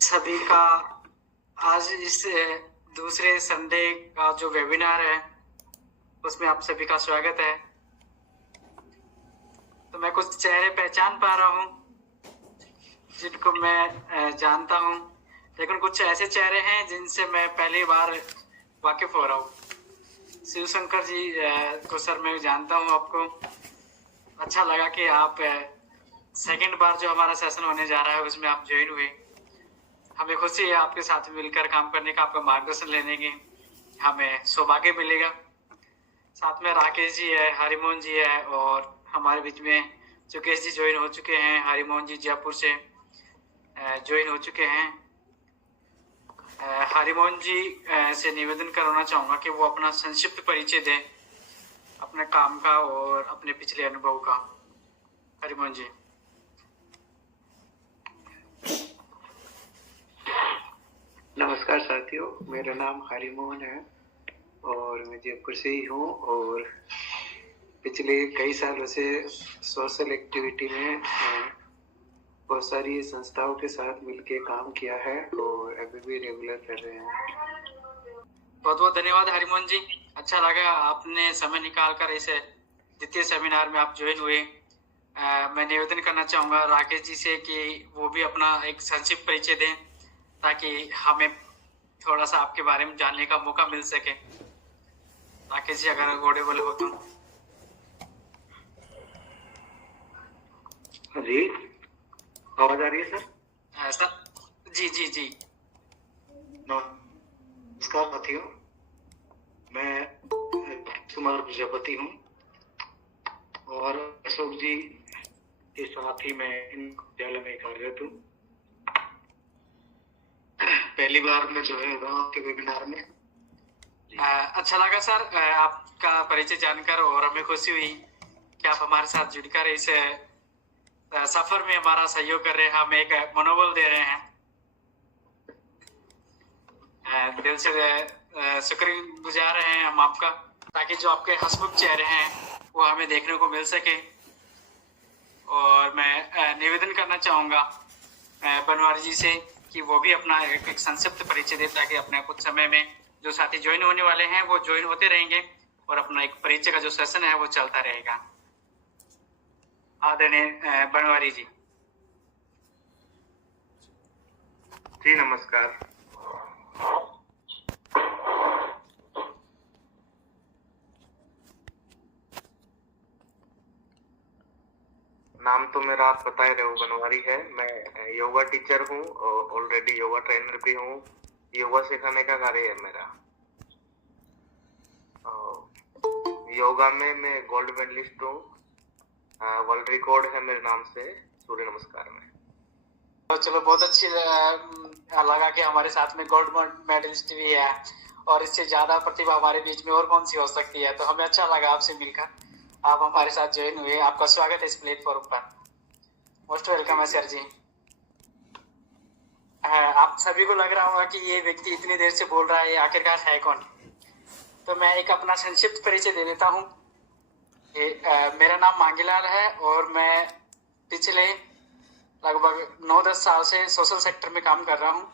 सभी का आज इस दूसरे संडे का जो वेबिनार है उसमें आप सभी का स्वागत है। तो मैं कुछ चेहरे पहचान पा रहा हूँ जिनको मैं जानता हूँ, लेकिन कुछ ऐसे चेहरे हैं जिनसे मैं पहली बार वाकिफ हो रहा हूँ। शिवशंकर जी को सर मैं जानता हूँ, आपको अच्छा लगा कि आप सेकंड बार जो हमारा सेशन होने जा रहा है उसमें आप ज्वाइन हुए। हमें खुशी है आपके साथ मिलकर काम करने का, आपका मार्गदर्शन लेने की हमें सौभाग्य मिलेगा। साथ में राकेश जी है, हरिमोहन जी है और हमारे बीच में सुकेश जी ज्वाइन हो चुके हैं। हरिमोहन जी जयपुर से ज्वाइन हो चुके हैं। हरिमोहन जी से निवेदन करना चाहूंगा कि वो अपना संक्षिप्त परिचय दें अपने काम का और अपने पिछले अनुभव का। हरिमोहन जी। नमस्कार साथियों, मेरा नाम हरिमोहन है और मैं जयपुर से ही हूँ और पिछले कई सालों से सोशल एक्टिविटी में बहुत सारी संस्थाओं के साथ मिलके काम किया है और अभी भी रेगुलर कर रहे हैं। बहुत बहुत धन्यवाद हरिमोहन जी, अच्छा लगा आपने समय निकाल कर इस द्वितीय सेमिनार में आप ज्वाइन हुए। मैं निवेदन करना चाहूंगा राकेश जी से कि वो भी अपना एक संक्षिप्त परिचय दें ताकि हमें थोड़ा सा आपके बारे में जानने का मौका मिल सके। राकेश जी अगर घोड़े बोले हो तो। जी, आवाज आ रही है सर? सर जी जी जी। नमस्कार साथियों, मैं कुमार प्रजापति हूँ और अशोक जी के साथ ही मैं इन विद्यालय में कार्यरत हूँ। पहली बार मैं जो है आपके वेबिनार में। अच्छा लगा सर आपका परिचय जानकर और हमें खुशी हुई कि आप हमारे साथ जुड़कर इस सफर में हमारा सहयोग कर रहे हैं, हमें एक मनोबल दे रहे हैं। दिल से शुक्रगुजार हैं हम आपका, ताकि जो आपके हंसमुख चेहरे हैं वो हमें देखने को मिल सके। और मैं निवेदन करना चाहूंगा बनवारी जी से कि वो भी अपना एक संक्षिप्त परिचय दे ताकि अपने कुछ समय में जो साथी ज्वाइन होने वाले हैं वो ज्वाइन होते रहेंगे और अपना एक परिचय का जो सेशन है वो चलता रहेगा। आदरणीय बनवारी जी। जी नमस्कार। नाम तो मेरा आप बता ही रहे हो, बनवारी है। मैं योगा टीचर हूँ और ऑलरेडी योगा ट्रेनर भी हूँ। योगा सिखाने का कार्य है मेरा। योगा में मैं गोल्ड मेडलिस्ट हूँ। वर्ल्ड रिकॉर्ड है मेरे नाम से सूर्य नमस्कार में। तो चलो बहुत अच्छी लगा कि हमारे साथ में गोल्ड मेडलिस्ट भी है और इससे ज्यादा प्रतिभा हमारे बीच में और कौन सी हो सकती है। तो हमें अच्छा लगा आपसे मिलकर, आप हमारे साथ ज्वाइन हुए। आपका स्वागत है इस प्लेटफॉर्म पर। मोस्ट वेलकम है सर जी। आप सभी को लग रहा होगा कि ये व्यक्ति इतनी देर से बोल रहा है, आखिरकार है कौन। तो मैं एक अपना संक्षिप्त परिचय दे देता हूँ। मेरा नाम मांगीलाल है और मैं पिछले लगभग 9-10 साल से सोशल सेक्टर में काम कर रहा हूँ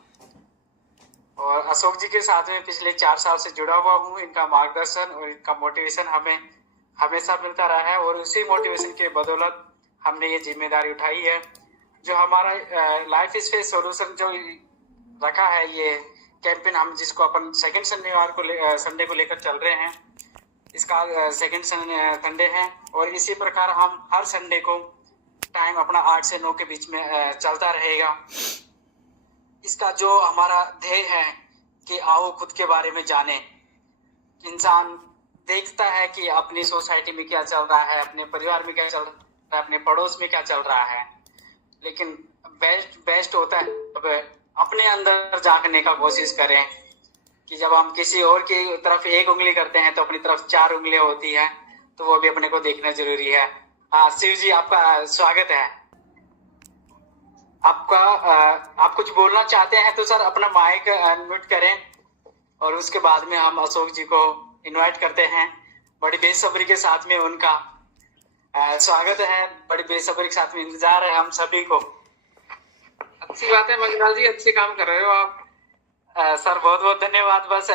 और अशोक जी के साथ में पिछले 4 साल से जुड़ा हुआ हूँ। इनका मार्गदर्शन और इनका मोटिवेशन हमें हमेशा मिलता रहा है और उसी मोटिवेशन के बदौलत हमने ये जिम्मेदारी उठाई है। जो हमारा लाइफ स्पेस सॉल्यूशन जो रखा है, ये कैंपेन हम जिसको अपन सेकंड संडे को लेकर चल रहे हैं, इसका सेकंड संडे है और इसी प्रकार हम हर संडे को टाइम अपना 8 से 9 के बीच में चलता रहेगा। इसका जो हमारा ध्येय है कि आओ खुद के बारे में जाने। इंसान देखता है कि अपनी सोसाइटी में क्या चल रहा है, अपने परिवार में क्या चल रहा है, अपने पड़ोस में क्या चल रहा है, लेकिन बेस्ट होता है अब अपने अंदर झांकने का कोशिश करें कि जब हम किसी और की तरफ एक उंगली करते हैं तो अपनी तरफ 4 उंगलियां होती है, तो वो भी अपने को देखना जरूरी है। हाँ शिव जी, आपका स्वागत है। आप कुछ बोलना चाहते हैं तो सर अपना माइक अनम्यूट करें और उसके बाद में हम अशोक जी को इनवाइट करते हैं। बड़ी बेसब्री के साथ में उनका स्वागत है, बड़ी बेसब्री के साथ में इंतजार है हम सभी को। अच्छी बात है मंगलाल जी, अच्छे काम कर रहे हो आप। सर बहुत बहुत धन्यवाद। बस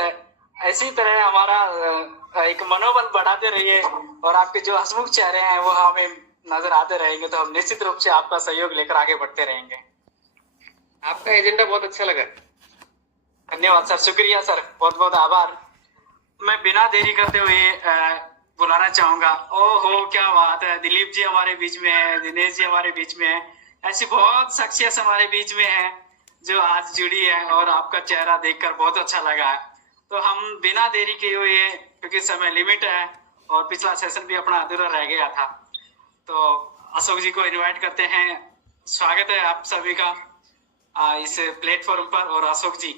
ऐसी तरह हमारा एक मनोबल बढ़ाते रहिए और आपके जो हंसमुख चेहरे हैं वो हमें नजर आते रहेंगे, तो हम निश्चित रूप से आपका सहयोग लेकर आगे बढ़ते रहेंगे। आपका एजेंडा बहुत अच्छा लगा। धन्यवाद सर, शुक्रिया सर, बहुत बहुत आभार। मैं बिना देरी करते हुए बुलाना चाहूंगा। ओहो क्या बात है, दिलीप जी हमारे बीच में है, दिनेश जी हमारे बीच में है, ऐसी बहुत शख्सियत हमारे बीच में है जो आज जुड़ी है और आपका चेहरा देखकर बहुत अच्छा लगा है। तो हम बिना देरी किए हुए, क्योंकि समय लिमिट है और पिछला सेशन भी अपना अधूरा रह गया था, तो अशोक जी को इनवाइट करते हैं। स्वागत है आप सभी का इस प्लेटफॉर्म पर। और अशोक जी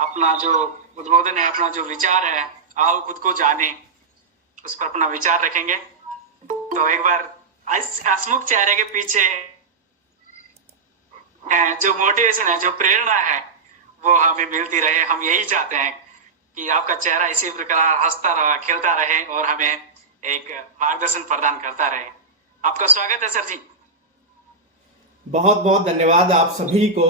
अपना जो उद्बोधन है, अपना जो विचार है, आओ खुद को जाने, उस पर अपना विचार रखेंगे। तो एक बार इस हंसमुख चेहरे के पीछे जो मोटिवेशन है, जो प्रेरणा है, वो हमें मिलती रहे। हम यही चाहते हैं कि आपका चेहरा इसी प्रकार हंसता रहे, खिलता रहे और हमें एक मार्गदर्शन प्रदान करता रहे। आपका स्वागत है सर जी। बहुत बहुत धन्यवाद आप सभी को,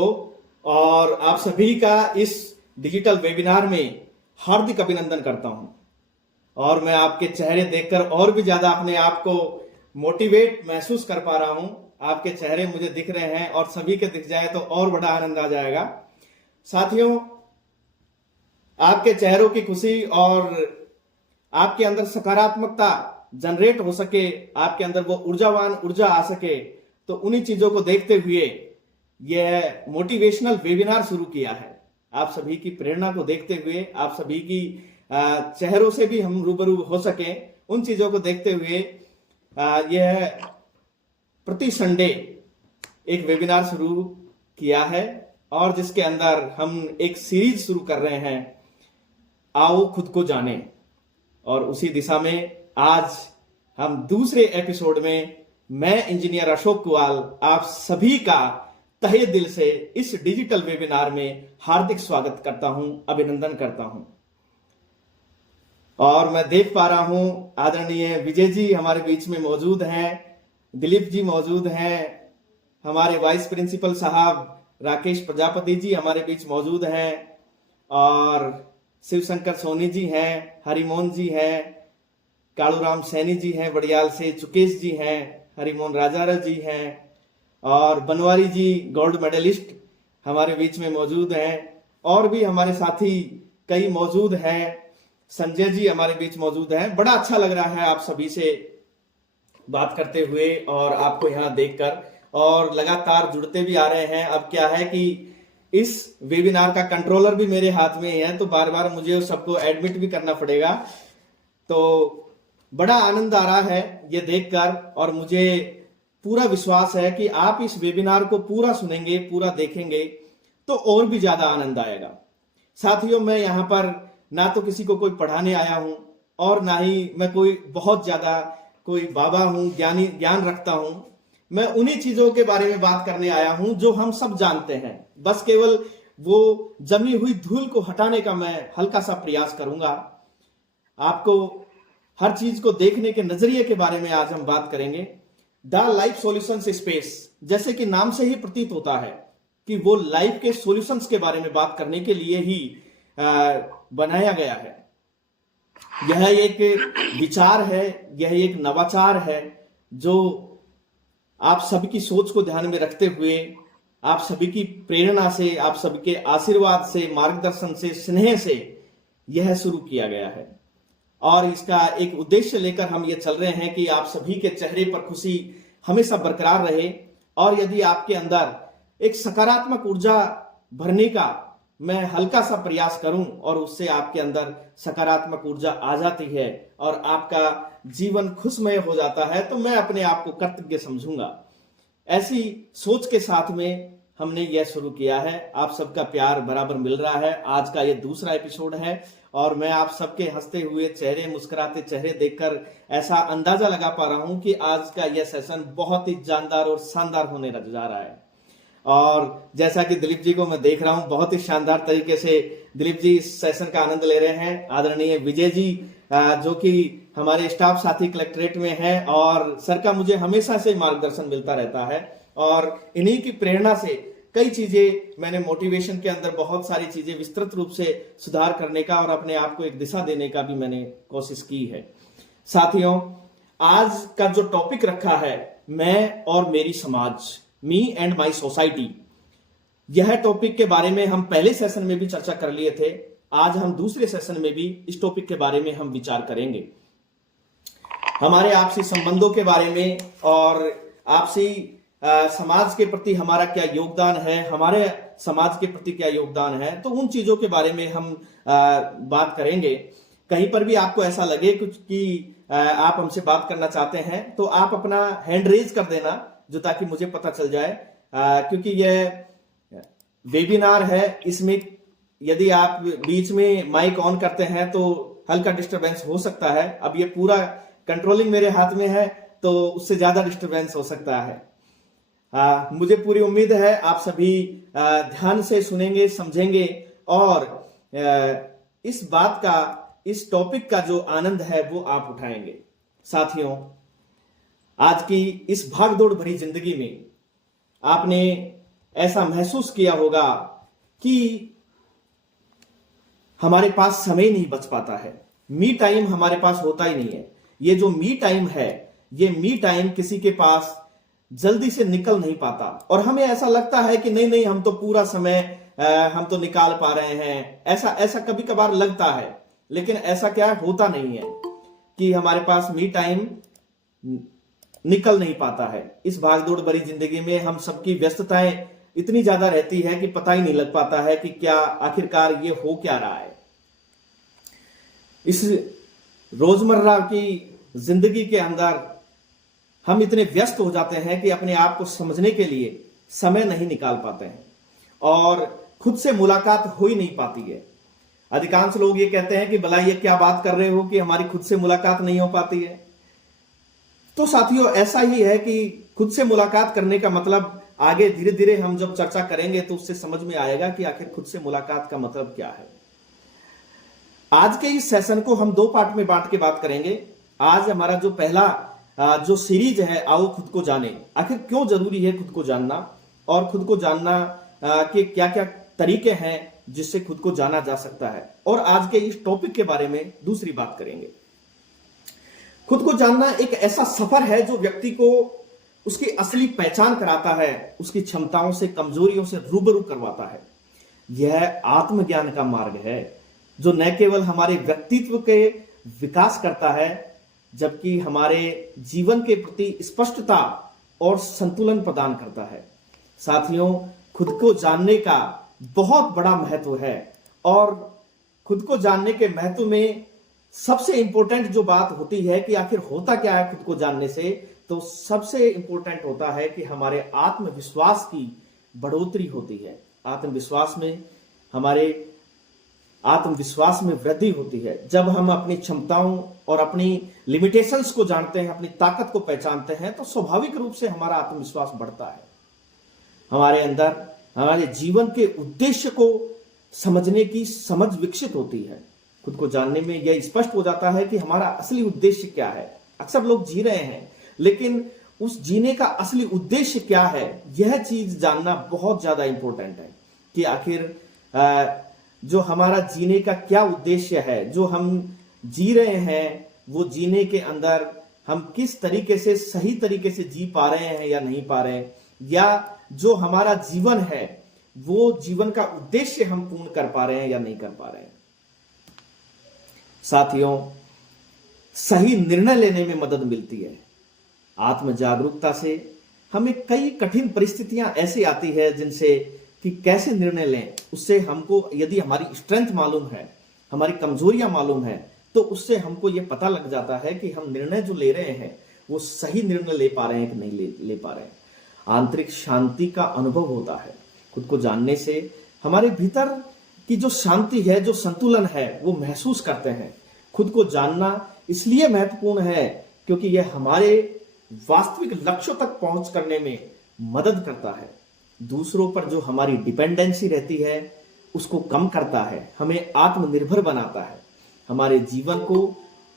और आप सभी का इस डिजिटल वेबिनार में हार्दिक अभिनंदन करता हूं। और मैं आपके चेहरे देखकर और भी ज्यादा अपने आप को मोटिवेट महसूस कर पा रहा हूं। आपके चेहरे मुझे दिख रहे हैं और सभी के दिख जाए तो और बड़ा आनंद आ जाएगा। साथियों, आपके चेहरों की खुशी और आपके अंदर सकारात्मकता जनरेट हो सके, आपके अंदर वो ऊर्जावान ऊर्जा आ सके, तो उन्हीं चीजों को देखते हुए यह मोटिवेशनल वेबिनार शुरू किया है। आप सभी की प्रेरणा को देखते हुए, आप सभी की चेहरों से भी हम रूबरू हो सके, उन चीजों को देखते हुए यह प्रति संडे एक वेबिनार शुरू किया है, और जिसके अंदर हम एक सीरीज शुरू कर रहे हैं, आओ खुद को जाने। और उसी दिशा में आज हम दूसरे एपिसोड में मैं इंजीनियर अशोक कुवाल आप सभी का तहे दिल से इस डिजिटल वेबिनार में हार्दिक स्वागत करता हूं, अभिनंदन करता हूं। और मैं देख पा रहा हूं आदरणीय विजय जी हमारे बीच में मौजूद हैं, दिलीप जी मौजूद हैं, हमारे वाइस प्रिंसिपल साहब राकेश प्रजापति जी हमारे बीच मौजूद हैं, और शिवशंकर सोनी जी हैं, हरिमोहन जी हैं, कालूराम सैनी जी हैं बड़ियाल से, चुकेश जी हैं, हरिमोहन राजारा जी हैं, और बनवारी जी गोल्ड मेडलिस्ट हमारे बीच में मौजूद हैं, और भी हमारे साथी कई मौजूद हैं, संजय जी हमारे बीच मौजूद हैं। बड़ा अच्छा लग रहा है आप सभी से बात करते हुए और आपको यहाँ देखकर, और लगातार जुड़ते भी आ रहे हैं। अब क्या है कि इस वेबिनार का कंट्रोलर भी मेरे हाथ में ही है, तो बार बार मुझे सबको एडमिट भी करना पड़ेगा। तो बड़ा आनंद आ रहा है ये देखकर, और मुझे पूरा विश्वास है कि आप इस वेबिनार को पूरा सुनेंगे, पूरा देखेंगे तो और भी ज्यादा आनंद आएगा। साथियों, मैं यहाँ पर ना तो किसी को कोई पढ़ाने आया हूं, और ना ही मैं कोई बहुत ज्यादा कोई बाबा हूं, ज्ञान रखता हूं। मैं उन्हीं चीजों के बारे में बात करने आया हूं जो हम सब जानते हैं। बस केवल वो जमी हुई धूल को हटाने का मैं हल्का सा प्रयास करूंगा। आपको हर चीज को देखने के नजरिए के बारे में आज हम बात करेंगे। द लाइफ सॉल्यूशंस स्पेस, जैसे कि नाम से ही प्रतीत होता है कि वो लाइफ के सॉल्यूशंस के बारे में बात करने के लिए ही बनाया गया है। यह एक विचार है, यह एक नवाचार है जो आप सबकी सोच को ध्यान में रखते हुए, आप सभी की प्रेरणा से, आप सबके आशीर्वाद से, मार्गदर्शन से, स्नेह से यह शुरू किया गया है। और इसका एक उद्देश्य लेकर हम ये चल रहे हैं कि आप सभी के चेहरे पर खुशी हमेशा बरकरार रहे, और यदि आपके अंदर एक सकारात्मक ऊर्जा भरने का मैं हल्का सा प्रयास करूं और उससे आपके अंदर सकारात्मक ऊर्जा आ जाती है और आपका जीवन खुशमय हो जाता है, तो मैं अपने आप को कर्तव्य समझूंगा। ऐसी सोच के साथ में हमने यह शुरू किया है। आप सबका प्यार बराबर मिल रहा है। आज का ये दूसरा एपिसोड है, और मैं आप सबके हंसते हुए चेहरे, मुस्कुराते चेहरे देखकर ऐसा अंदाजा लगा पा रहा हूं कि आज का यह सेशन बहुत ही जानदार और शानदार होने जा रहा है। और जैसा कि दिलीप जी को मैं देख रहा हूं, बहुत ही शानदार तरीके से दिलीप जी इस सेशन का आनंद ले रहे हैं। आदरणीय विजय जी जो कि हमारे स्टाफ साथी कलेक्ट्रेट में हैं, और सर का मुझे हमेशा से मार्गदर्शन मिलता रहता है, और इन्हीं की प्रेरणा से कई चीजें मैंने मोटिवेशन के अंदर बहुत सारी चीजें विस्तृत रूप से सुधार करने का और अपने आप को एक दिशा देने का भी मैंने कोशिश की है। साथियों, आज का जो टॉपिक रखा है, मैं और मेरी समाज, मी एंड माई सोसाइटी, यह टॉपिक के बारे में हम पहले सेशन में भी चर्चा कर लिए थे। आज हम दूसरे सेशन में भी इस टॉपिक के बारे में हम विचार करेंगे, हमारे आपसी संबंधों के बारे में और आपसी समाज के प्रति हमारा क्या योगदान है, हमारे समाज के प्रति क्या योगदान है, तो उन चीजों के बारे में हम बात करेंगे। कहीं पर भी आपको ऐसा लगे कुछ कि आप हमसे बात करना चाहते हैं तो आप अपना हैंड रेज कर देना, जो ताकि मुझे पता चल जाए, क्योंकि यह वेबिनार है, इसमें यदि आप बीच में माइक ऑन करते हैं तो हल्का डिस्टरबेंस हो सकता है। अब ये पूरा कंट्रोलिंग मेरे हाथ में है तो उससे ज्यादा डिस्टरबेंस हो सकता है। मुझे पूरी उम्मीद है आप सभी ध्यान से सुनेंगे, समझेंगे और इस बात का, इस टॉपिक का जो आनंद है वो आप उठाएंगे। साथियों, आज की इस भागदौड़ भरी जिंदगी में आपने ऐसा महसूस किया होगा कि हमारे पास समय नहीं बच पाता है, मी टाइम हमारे पास होता ही नहीं है। ये जो मी टाइम है, ये मी टाइम किसी के पास जल्दी से निकल नहीं पाता और हमें ऐसा लगता है कि नहीं हम तो पूरा समय हम तो निकाल पा रहे हैं, ऐसा कभी कभार लगता है, लेकिन ऐसा क्या होता नहीं है कि हमारे पास मी टाइम निकल नहीं पाता है। इस भागदौड़ भरी जिंदगी में हम सबकी व्यस्तताएं इतनी ज्यादा रहती है कि पता ही नहीं लग पाता है कि क्या आखिरकार ये हो क्या रहा है। इस रोजमर्रा की जिंदगी के अंदर हम इतने व्यस्त हो जाते हैं कि अपने आप को समझने के लिए समय नहीं निकाल पाते हैं और खुद से मुलाकात हो ही नहीं पाती है। अधिकांश लोग ये कहते हैं कि भला ये क्या बात कर रहे हो कि हमारी खुद से मुलाकात नहीं हो पाती है। तो साथियों, ऐसा ही है कि खुद से मुलाकात करने का मतलब, आगे धीरे धीरे हम जब चर्चा करेंगे तो उससे समझ में आएगा कि आखिर खुद से मुलाकात का मतलब क्या है। आज के इस सेशन को हम 2 पार्ट में बांट के बात करेंगे। आज हमारा जो पहला जो सीरीज है, आओ खुद को जाने, आखिर क्यों जरूरी है खुद को जानना और खुद को जानना के क्या क्या तरीके हैं जिससे खुद को जाना जा सकता है, और आज के इस टॉपिक के बारे में दूसरी बात करेंगे। खुद को जानना एक ऐसा सफर है जो व्यक्ति को उसकी असली पहचान कराता है, उसकी क्षमताओं से, कमजोरियों से रूबरू करवाता है। यह आत्मज्ञान का मार्ग है जो न केवल हमारे व्यक्तित्व के विकास करता है, जबकि हमारे जीवन के प्रति स्पष्टता और संतुलन प्रदान करता है। साथियों, खुद को जानने का बहुत बड़ा महत्व है और खुद को जानने के महत्व में सबसे इंपॉर्टेंट जो बात होती है कि आखिर होता क्या है खुद को जानने से, तो सबसे इंपॉर्टेंट होता है कि हमारे आत्मविश्वास की बढ़ोतरी होती है। आत्मविश्वास में, हमारे आत्मविश्वास में वृद्धि होती है जब हम अपनी क्षमताओं और अपनी लिमिटेशंस को जानते हैं, अपनी ताकत को पहचानते हैं, तो स्वाभाविक रूप से हमारा आत्मविश्वास बढ़ता है। हमारे अंदर हमारे जीवन के उद्देश्य को समझने की समझ विकसित होती है। खुद को जानने में यह स्पष्ट हो जाता है कि हमारा असली उद्देश्य क्या है। अक्सर लोग जी रहे हैं, लेकिन उस जीने का असली उद्देश्य क्या है, यह चीज जानना बहुत ज्यादा इंपॉर्टेंट है कि आखिर जो हमारा जीने का क्या उद्देश्य है, जो हम जी रहे हैं वो जीने के अंदर हम किस तरीके से, सही तरीके से जी पा रहे हैं या नहीं पा रहे हैं, या जो हमारा जीवन है वो जीवन का उद्देश्य हम पूर्ण कर पा रहे हैं या नहीं कर पा रहे हैं। साथियों, सही निर्णय लेने में मदद मिलती है। आत्म जागरूकता से हमें कई कठिन परिस्थितियां ऐसी आती है जिनसे कि कैसे निर्णय लें, उससे हमको यदि हमारी स्ट्रेंथ मालूम है, हमारी कमजोरियां मालूम है, तो उससे हमको ये पता लग जाता है कि हम निर्णय जो ले रहे हैं वो सही निर्णय ले पा रहे हैं कि नहीं ले पा रहे हैं। आंतरिक शांति का अनुभव होता है। खुद को जानने से हमारे भीतर की जो शांति है, जो संतुलन है, वो महसूस करते हैं। खुद को जानना इसलिए महत्वपूर्ण है क्योंकि यह हमारे वास्तविक लक्ष्यों तक पहुंच करने में मदद करता है। दूसरों पर जो हमारी डिपेंडेंसी रहती है उसको कम करता है, हमें आत्मनिर्भर बनाता है, हमारे जीवन को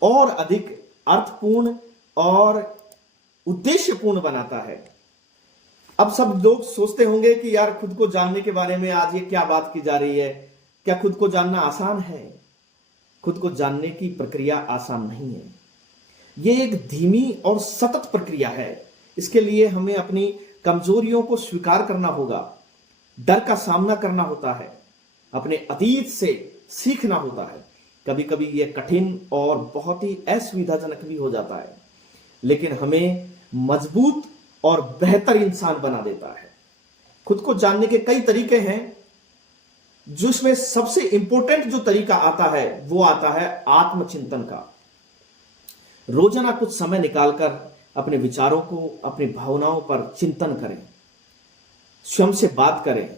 और अधिक अर्थपूर्ण और उद्देश्यपूर्ण बनाता है। अब सब लोग सोचते होंगे कि यार खुद को जानने के बारे में आज ये क्या बात की जा रही है, क्या खुद को जानना आसान है? खुद को जानने की प्रक्रिया आसान नहीं है। ये एक धीमी और सतत प्रक्रिया है। इसके लिए हमें अपनी कमजोरियों को स्वीकार करना होगा, डर का सामना करना होता है, अपने अतीत से सीखना होता है। कभी कभी यह कठिन और बहुत ही असुविधाजनक भी हो जाता है, लेकिन हमें मजबूत और बेहतर इंसान बना देता है। खुद को जानने के कई तरीके हैं, जिसमें सबसे इंपॉर्टेंट जो तरीका आता है वो आता है आत्मचिंतन का। रोजाना कुछ समय निकालकर अपने विचारों को, अपनी भावनाओं पर चिंतन करें, स्वयं से बात करें,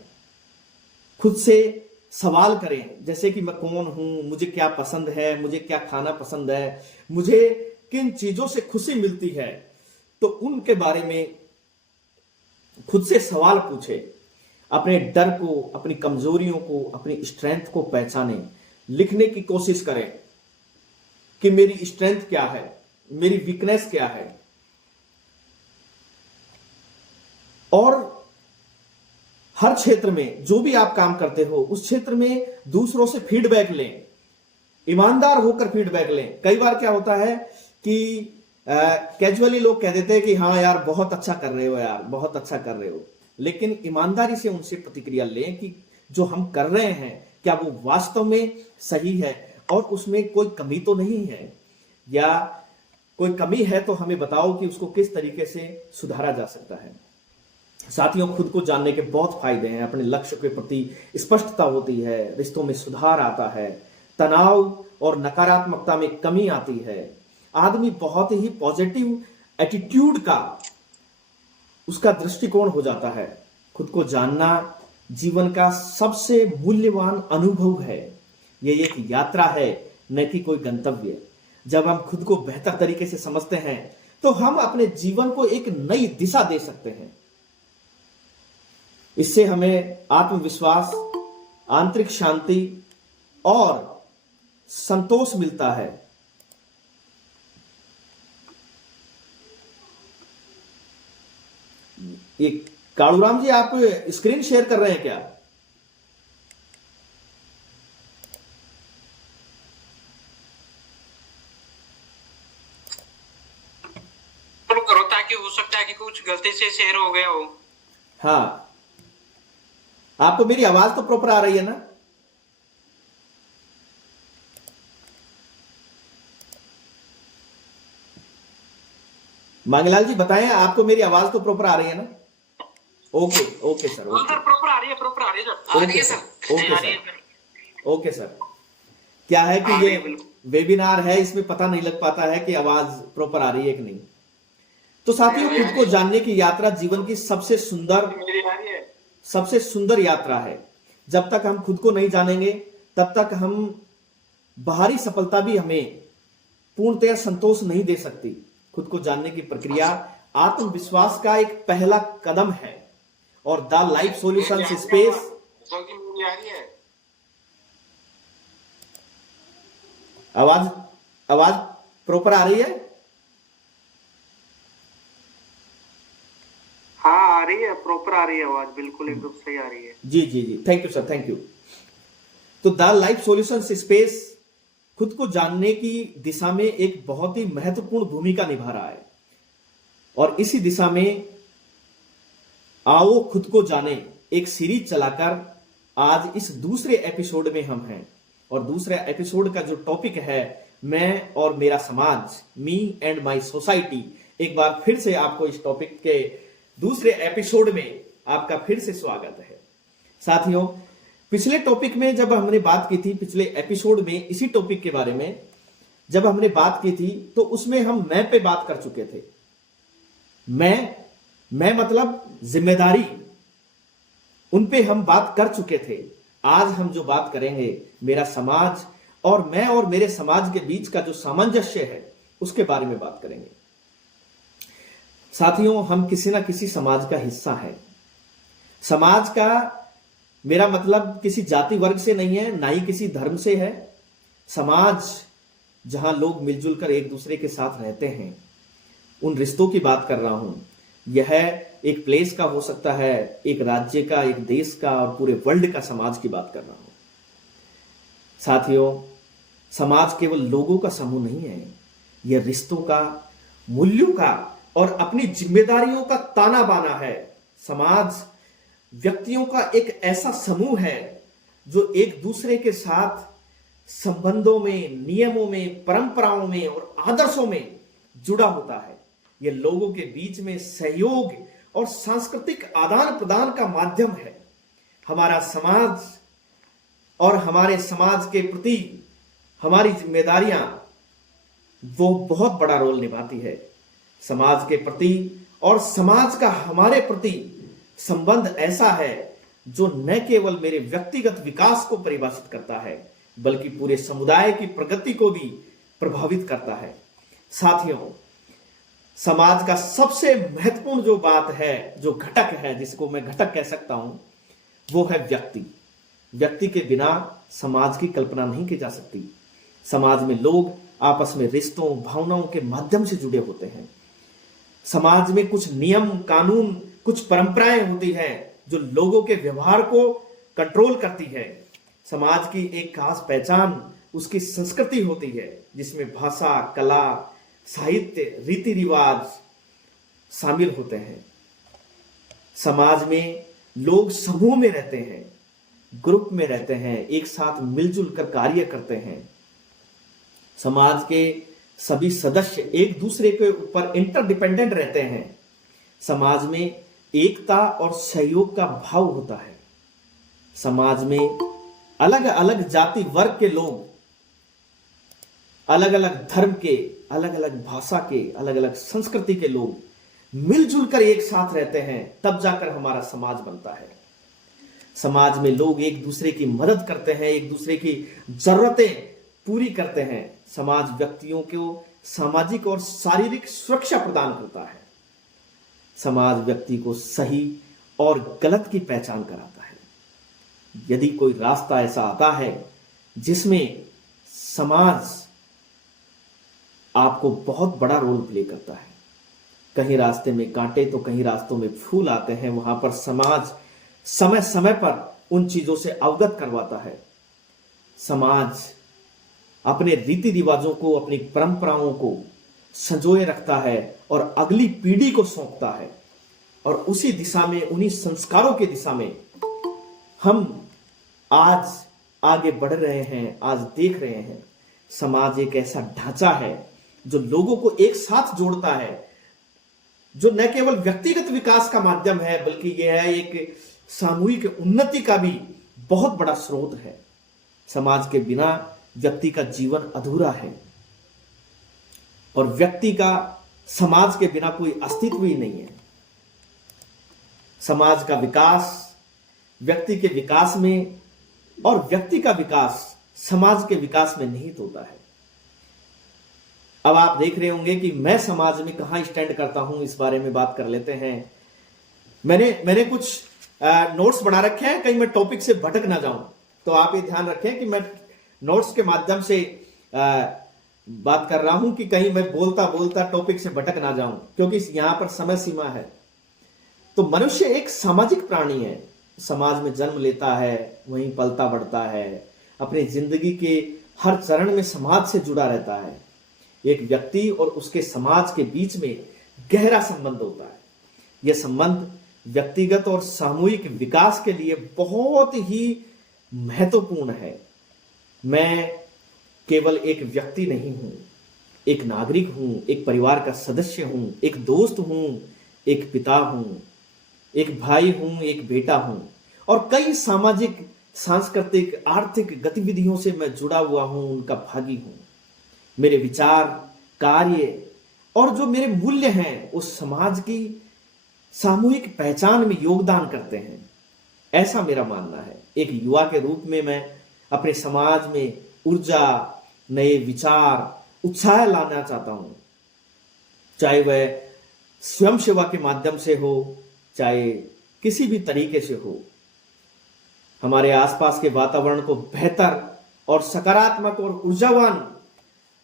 खुद से सवाल करें, जैसे कि मैं कौन हूं, मुझे क्या पसंद है, मुझे क्या खाना पसंद है, मुझे किन चीजों से खुशी मिलती है। तो उनके बारे में खुद से सवाल पूछे, अपने डर को, अपनी कमजोरियों को, अपनी स्ट्रेंथ को पहचाने, लिखने की कोशिश करें कि मेरी स्ट्रेंथ क्या है, मेरी वीकनेस क्या है, और हर क्षेत्र में जो भी आप काम करते हो उस क्षेत्र में दूसरों से फीडबैक लें, ईमानदार होकर फीडबैक लें। कई बार क्या होता है कि कैजुअली लोग कह देते हैं कि हाँ यार बहुत अच्छा कर रहे हो, यार बहुत अच्छा कर रहे हो, लेकिन ईमानदारी से उनसे प्रतिक्रिया लें कि जो हम कर रहे हैं क्या वो वास्तव में सही है और उसमें कोई कमी तो नहीं है, या कोई कमी है तो हमें बताओ कि उसको किस तरीके से सुधारा जा सकता है। साथियों, खुद को जानने के बहुत फायदे हैं। अपने लक्ष्य के प्रति स्पष्टता होती है, रिश्तों में सुधार आता है, तनाव और नकारात्मकता में कमी आती है, आदमी बहुत ही पॉजिटिव एटीट्यूड का उसका दृष्टिकोण हो जाता है। खुद को जानना जीवन का सबसे मूल्यवान अनुभव है। ये एक यात्रा है, न कि कोई गंतव्य। जब हम खुद को बेहतर तरीके से समझते हैं तो हम अपने जीवन को एक नई दिशा दे सकते हैं। इससे हमें आत्मविश्वास, आंतरिक शांति और संतोष मिलता है। ये कालूराम जी, आप स्क्रीन शेयर कर रहे हैं क्या? करो, ताकि हो सकता है कि कुछ गलती से शेयर हो गया हो। हाँ, आपको मेरी आवाज तो प्रॉपर आ रही है ना? मांगलाल जी बताएं, आपको मेरी आवाज तो प्रॉपर आ रही है ना? Okay okay sir, okay proper आ रही है, प्रॉपर आ रही है sir. Okay sir, okay sir, okay sir. क्या है कि ये वेबिनार है, इसमें पता नहीं लग पाता है कि आवाज प्रॉपर आ रही है कि नहीं। तो साथियों, खुद को जानने की यात्रा जीवन की सबसे सुंदर यात्रा है। जब तक हम खुद को नहीं जानेंगे तब तक हम बाहरी सफलता भी हमें पूर्णतया संतोष नहीं दे सकती। खुद को जानने की प्रक्रिया आत्मविश्वास का एक पहला कदम है और द लाइफ सॉल्यूशंस स्पेस आवाज प्रॉपर आ रही है? हाँ, आ रही है, प्रॉपर आ रही है आवाज, बिल्कुल एकदम सही आ रही है। जी जी जी, thank you sir, thank you. तो द लाइफ सॉल्यूशंस स्पेस खुद को जानने की दिशा में एक बहुत ही महत्वपूर्ण भूमिका निभा रहा है, और इसी दिशा में आओ खुद को जाने एक सीरीज चलाकर आज इस दूसरे एपिसोड में हम हैं। और दूसरे एपिसोड का जो टॉपिक है, मैं और मेरा समाज, मी एंड माई सोसाइटी। एक बार फिर से आपको इस टॉपिक के दूसरे एपिसोड में आपका फिर से स्वागत है। साथियों, पिछले टॉपिक में जब हमने बात की थी, पिछले एपिसोड में इसी टॉपिक के बारे में जब हमने बात की थी, तो उसमें हम मैं पे बात कर चुके थे। मैं मतलब जिम्मेदारी, उन पे हम बात कर चुके थे। आज हम जो बात करेंगे, मेरा समाज और मैं और मेरे समाज के बीच का जो सामंजस्य है उसके बारे में बात करेंगे। साथियों, हम किसी ना किसी समाज का हिस्सा है। समाज का मेरा मतलब किसी जाति वर्ग से नहीं है, ना ही किसी धर्म से है। समाज जहां लोग मिलजुल कर एक दूसरे के साथ रहते हैं, उन रिश्तों की बात कर रहा हूं। यह एक प्लेस का, हो सकता है एक राज्य का, एक देश का और पूरे वर्ल्ड का समाज की बात कर रहा हूं। साथियों, समाज केवल लोगों का समूह नहीं है, यह रिश्तों का, मूल्यों का और अपनी जिम्मेदारियों का ताना बाना है। समाज व्यक्तियों का एक ऐसा समूह है जो एक दूसरे के साथ संबंधों में, नियमों में, परंपराओं में और आदर्शों में जुड़ा होता है। यह लोगों के बीच में सहयोग और सांस्कृतिक आदान प्रदान का माध्यम है। हमारा समाज और हमारे समाज के प्रति हमारी जिम्मेदारियां वो बहुत बड़ा रोल निभाती है। समाज के प्रति और समाज का हमारे प्रति संबंध ऐसा है जो न केवल मेरे व्यक्तिगत विकास को परिभाषित करता है बल्कि पूरे समुदाय की प्रगति को भी प्रभावित करता है। साथियों, समाज का सबसे महत्वपूर्ण जो बात है, जो घटक है, जिसको मैं घटक कह सकता हूं, वो है व्यक्ति। व्यक्ति के बिना समाज की कल्पना नहीं की जा सकती। समाज में लोग आपस में रिश्तों, भावनाओं के माध्यम से जुड़े होते हैं। समाज में कुछ नियम, कानून, कुछ परंपराएं होती हैं जो लोगों के व्यवहार को कंट्रोल करती है। समाज की एक खास पहचान उसकी संस्कृति होती है जिसमें भाषा, कला, साहित्य, रीति रिवाज शामिल होते हैं। समाज में लोग समूह में रहते हैं, ग्रुप में रहते हैं, एक साथ मिलजुल कर कार्य करते हैं। समाज के सभी सदस्य एक दूसरे के ऊपर इंटरडिपेंडेंट रहते हैं। समाज में एकता और सहयोग का भाव होता है। समाज में अलग अलग जाति वर्ग के लोग, अलग अलग धर्म के, अलग अलग भाषा के, अलग अलग संस्कृति के लोग मिलजुल कर एक साथ रहते हैं, तब जाकर हमारा समाज बनता है। समाज में लोग एक दूसरे की मदद करते हैं, एक दूसरे की जरूरतें पूरी करते हैं। समाज व्यक्तियों को सामाजिक और शारीरिक सुरक्षा प्रदान करता है। समाज व्यक्ति को सही और गलत की पहचान कराता है। यदि कोई रास्ता ऐसा आता है जिसमें समाज आपको बहुत बड़ा रोल प्ले करता है, कहीं रास्ते में कांटे तो कहीं रास्तों में फूल आते हैं, वहां पर समाज समय समय पर उन चीजों से अवगत करवाता है। समाज अपने रीति रिवाजों को, अपनी परंपराओं को संजोए रखता है और अगली पीढ़ी को सौंपता है। और उसी दिशा में, उन्हीं संस्कारों की दिशा में हम आज आगे बढ़ रहे हैं, आज देख रहे हैं। समाज एक ऐसा ढांचा है जो लोगों को एक साथ जोड़ता है, जो न केवल व्यक्तिगत विकास का माध्यम है बल्कि यह है एक सामूहिक उन्नति का भी बहुत बड़ा स्रोत है। समाज के बिना व्यक्ति का जीवन अधूरा है और व्यक्ति का समाज के बिना कोई अस्तित्व ही नहीं है। समाज का विकास व्यक्ति के विकास में और व्यक्ति का विकास समाज के विकास में निहित होता है। अब आप देख रहे होंगे कि मैं समाज में कहां स्टैंड करता हूं, इस बारे में बात कर लेते हैं। मैंने कुछ नोट्स बना रखे हैं, कहीं मैं टॉपिक से भटक ना जाऊं, तो आप ये ध्यान रखें कि मैं नोट्स के माध्यम से बात कर रहा हूं कि कहीं मैं बोलता बोलता टॉपिक से भटक ना जाऊं, क्योंकि यहां पर समय सीमा है। तो मनुष्य एक सामाजिक प्राणी है, समाज में जन्म लेता है, वहीं पलता बढ़ता है, अपनी जिंदगी के हर चरण में समाज से जुड़ा रहता है। एक व्यक्ति और उसके समाज के बीच में गहरा संबंध होता है। यह संबंध व्यक्तिगत और सामूहिक विकास के लिए बहुत ही महत्वपूर्ण है। मैं केवल एक व्यक्ति नहीं हूं, एक नागरिक हूं, एक परिवार का सदस्य हूं, एक दोस्त हूं, एक पिता हूं, एक भाई हूं, एक बेटा हूं और कई सामाजिक, सांस्कृतिक, आर्थिक गतिविधियों से मैं जुड़ा हुआ हूं, उनका भागी हूं। मेरे विचार, कार्य और जो मेरे मूल्य हैं उस समाज की सामूहिक पहचान में योगदान करते हैं, ऐसा मेरा मानना है। एक युवा के रूप में मैं अपने समाज में ऊर्जा, नए विचार, उत्साह लाना चाहता हूं, चाहे वह स्वयं सेवा के माध्यम से हो, चाहे किसी भी तरीके से हो। हमारे आसपास के वातावरण को बेहतर और सकारात्मक और ऊर्जावान